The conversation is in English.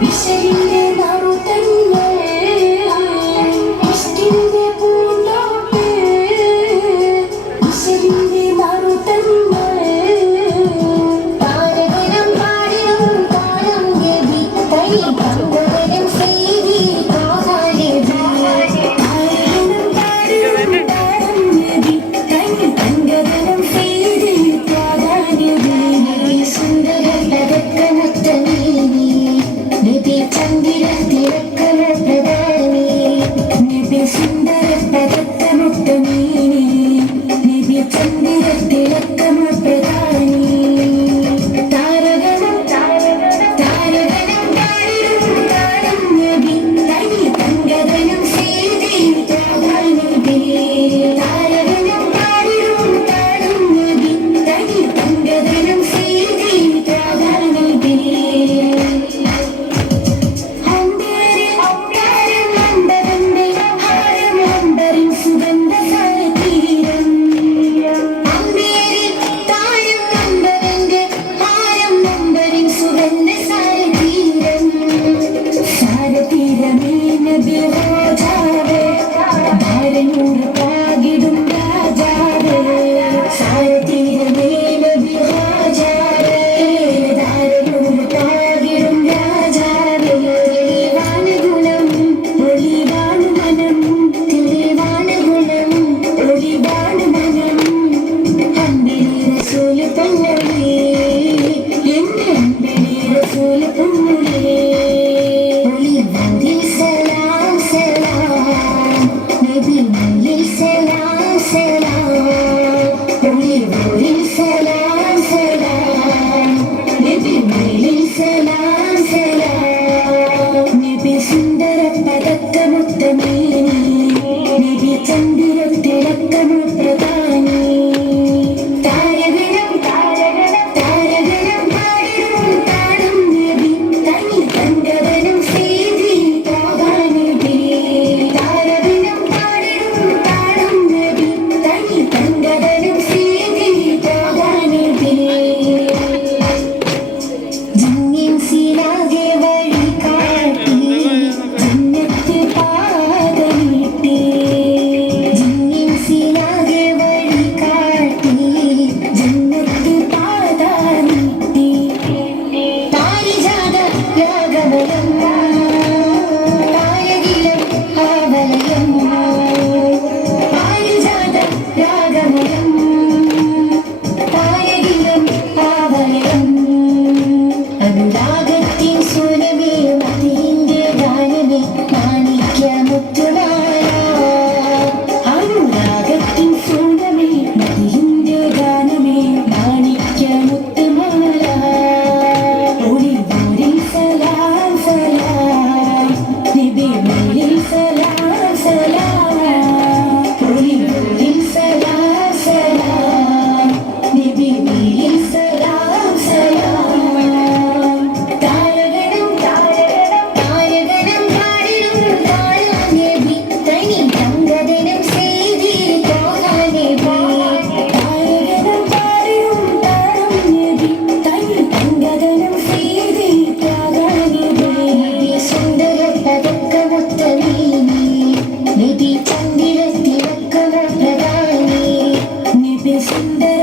Bir şekilde Sunday. Thank you. Listen, baby.